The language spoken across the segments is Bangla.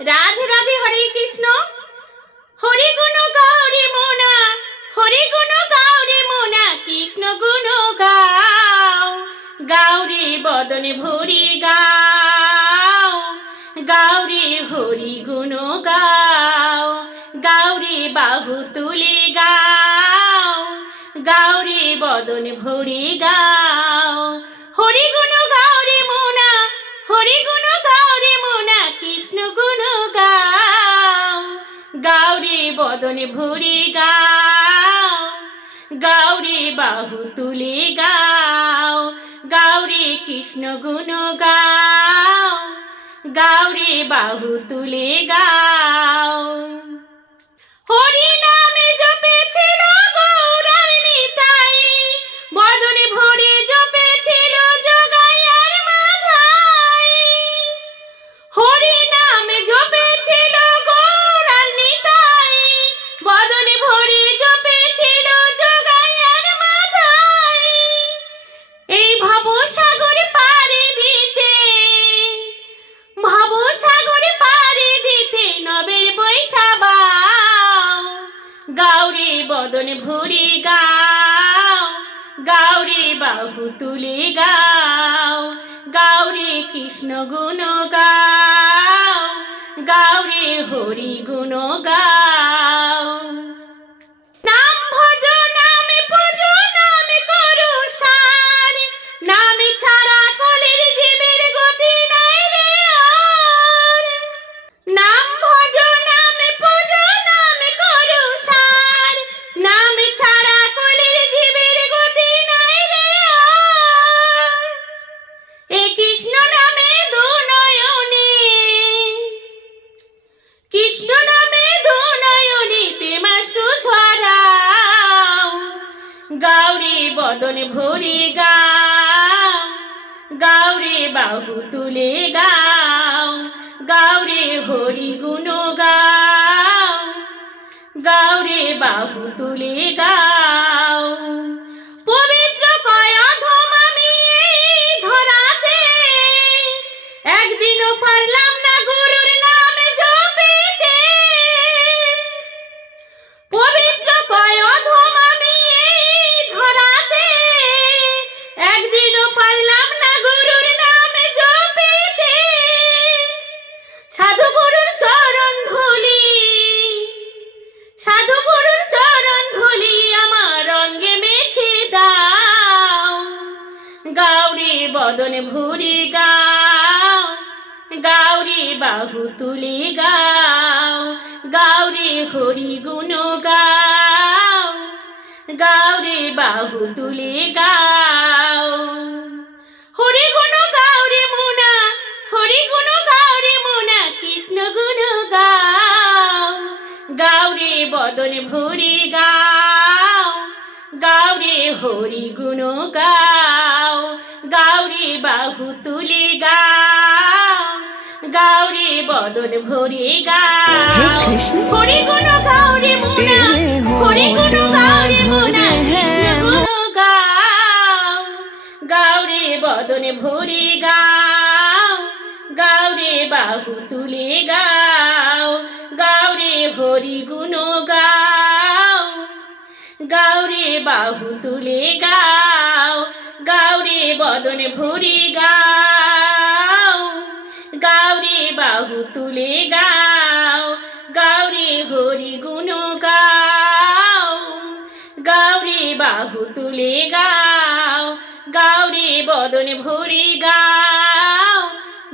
রাধে রাধে হরে কৃষ্ণ। হরি গুণ গৌরী মোনা, হরি গুণ গৌরী মোনা, কৃষ্ণ গুণ গাও। গাউরে বদনে ভরি গাও, গাউরে হরি গুণ গাও। গাউরে বাহু তুলে গাও, গাউরে বদন ভরি গাও। হরি গুণ গাউরে মোনা বদনে ভরে গাও গাউরে বাহু তুলে গাও গাউরে কৃষ্ণ গুণ গাও গাউরে বাহু তুলে গাও। গাউরে বদন ভরে গাও, গাউরে বাহু তুলে গাও, গাউরে কৃষ্ণ গুণ গাও, গাউরে হরি গুণ গাও। কৃষ্ণ নামে দোনয়নে প্রেমাশ্রু ছড়াও। গাউরে বদনে ভরে গাও, গাউরে বাহু তুলে গাও, গাউরে হরি গুণ গাও, গাউরে বাহু তুলে গাও। বদনে ভুরি গাও, গাউরে বাহু তুলে গাও, গাউরে হরি গুণ গাও, গাউরে বাহু তুলে গাও। হরি গুণ, গাউরে মোনা, হরি গুণ, গাউরে মোনা, কৃষ্ণ গুণ গাও। গাউরে বদনে ভরে গাও, গাউরে হরি গুণ গাও গাউরি বাহু তুলি গাও গাউরি বদন ভরি গাও। হরি গুণ গাউরি হরি গুণ গাউরি গাও গাউরি বদন ভরি গাও গাউরি বাহু তুলি গাও গাউরি হরি গুণ বাহু তুলে গাও গাউরে বদনে ভরে গাও। গাউরে বাহু তুলে গাও গাউরে হরি গুণ গাও। গাউরে বাহু তুলে গাও গাউরে বদনে ভরে গাও।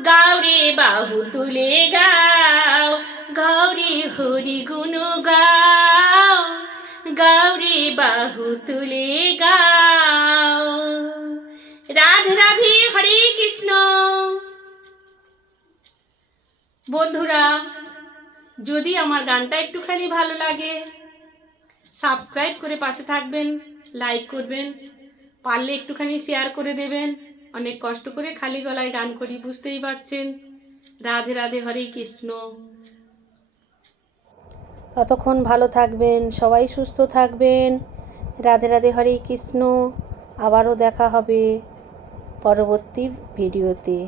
গাউরে বাহু তুলে গাও গাউরে হরি গুণ গাও। গাউরে বাহু তুলে গাও। রাধে রাধে হরে কৃষ্ণ। বন্ধুরা, যদি আমার গানটা একটুখানি ভালো লাগে সাবস্ক্রাইব করে পাশে থাকবেন লাইক করবেন, পারলে একটুখানি শেয়ার করে দেবেন। অনেক কষ্ট করে খালি গলায় গান করি, বুঝতেই পারছেন। রাধে রাধে হরে কৃষ্ণ। ততক্ষণ ভালো থাকবেন, সবাই সুস্থ থাকবেন। রাধে রাধে, হরে কৃষ্ণ। আবারও দেখা হবে পরবর্তী ভিডিওতে।